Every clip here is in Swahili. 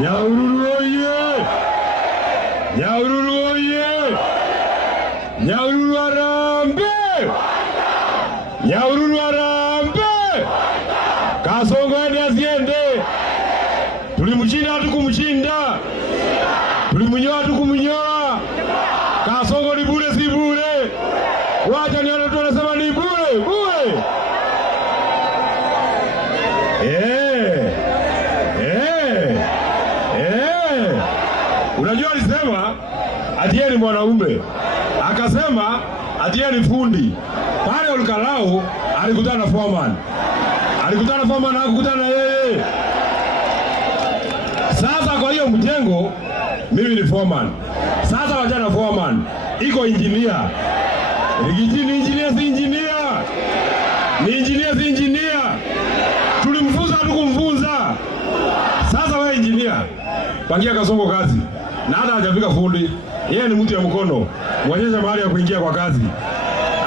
Nyahururu oye! Nyahururu oye! Nyahururu arambe! Nyahururu arambe! Kasongo ende asiende! Tulimshinda hatukumshinda! Tulimnyoa hatukumnyoa! Kasongo ni bure si bure! Wacha nione tu anasema ni bure! Bure! Unajua alisema ati yeye ni mwanaume, akasema ati yeye ni fundi. Pale Olkalau alikutana na foreman, na akakutana na yeye. Sasa kwa hiyo mjengo mimi ni foreman. Sasa wajana foreman iko engineer. Ni engineer si engineer. Ni engineer si engineer. Tulimfunza tukumfunza. Sasa wewe engineer, pangia Kasongo kazi. Na hata hajafika fundi. Yeye ni mtu ya mkono. Muonyeshe mahali ya kuingia kwa kazi.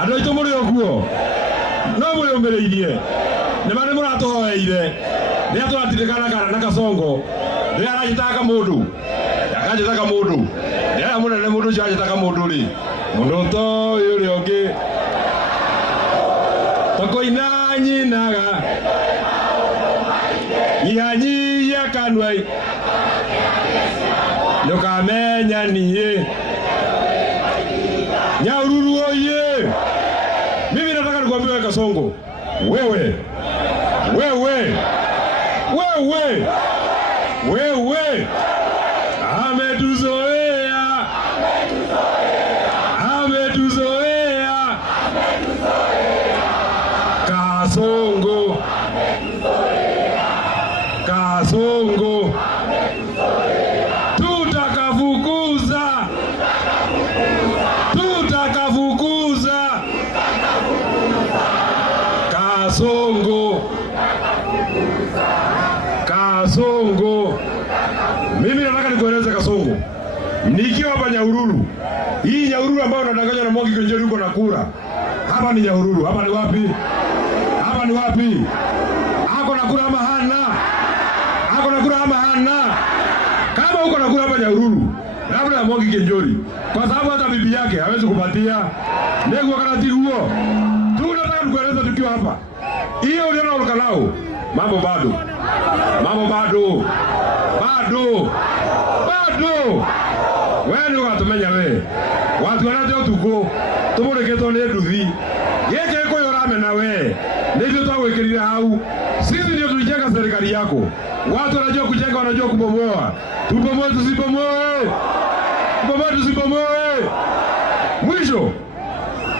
Atoito muri okuo. No muri omereirie. Ni mane muratohoeire. Ni atwatirikana kana na Kasongo. Ni arajitaka mundu. Akajitaka mundu. Ni ara munene mundu ajitaka mundu ri. Mundu to yuri ongi. Tokoina nyinaga. Ihanyi ya kanwai. Nyokamenya niye. Nyahururu oye! Mimi nataka nikwambie Kasongo. Wewe. Ametuzoea. Kasongo. Tutakafukuza. Kasongo. Mimi nataka nikueleze Kasongo. Nikiwa hapa Nyahururu. Hii Nyahururu ambayo unadanganywa na Mwangi Kienjeri uko na kura. Hapa ni Nyahururu. Hapa ni wapi? Ako na kura ama hana? Kama uko na kura hapa Nyahururu, labda na Mwangi Kienjeri. Kwa sababu hata bibi yake hawezi kupatia. Nego wakati huo. Tunataka nikueleza tukiwa hapa. Hiyo uliona Olkalau. Mambo bado. Wewe ndio unatumenya wewe. Watu wanaje utuko. Tumureketo ni nduthi. Yeke iko yorame na wewe. Ndio twagwikirira hau. Sisi ndio tulijenga serikali yako. Watu wanajua kujenga, wanajua kubomoa. Tubomoe tusibomoe.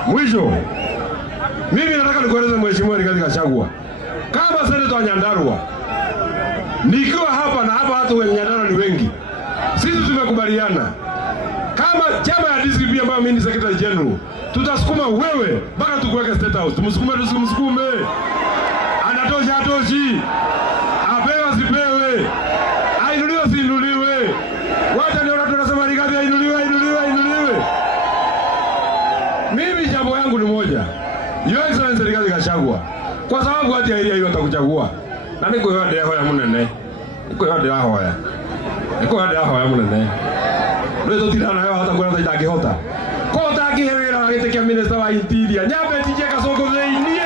Mwisho. Mimi nataka nikueleze Mheshimiwa Rigathi Gachagua. Kama Senator wa Nyandarua. Nikiwa hapa na hapa watu wa Nyandarua ni wengi. Sisi tumekubaliana. Kama chama ya DCP ambayo mimi ni Secretary General, tutasukuma wewe mpaka tukuweke State House. Tumsukume. Anatosha atoshi. Apewe asipewe. Ainuliwe sinuliwe. Wacha ndio tunasema Rigathi ainuliwe. Mimi jambo yangu ni moja. Your Excellency Rigathi Gachagua. Kwa sababu hati ya hiyo atakuchagua. Na niko yode yaho ya munene. Niko yode yaho ya munene. Ndio tutirana yao hata kwa ndio itangihota. Kota kihewera agitekia minister wa interior. Nyambe tije Kasongo theinie.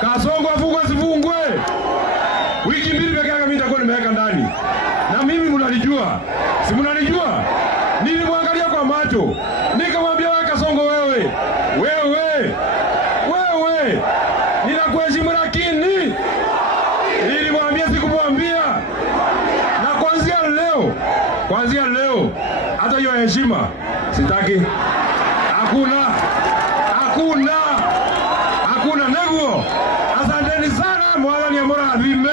Kasongo afungwe. Wiki mbili peke yake mimi nitakuwa nimeweka ndani. Na mimi mnalijua. Si mnalijua? Nilimwangalia kwa macho. Nikamwambia wewe Kasongo wewe. Ninakuheshimu lakini nilimwambia sikumwambia. Na kuanzia leo hata hiyo heshima sitaki. Hakuna neguo. Asanteni sana mwana ni amora adhime.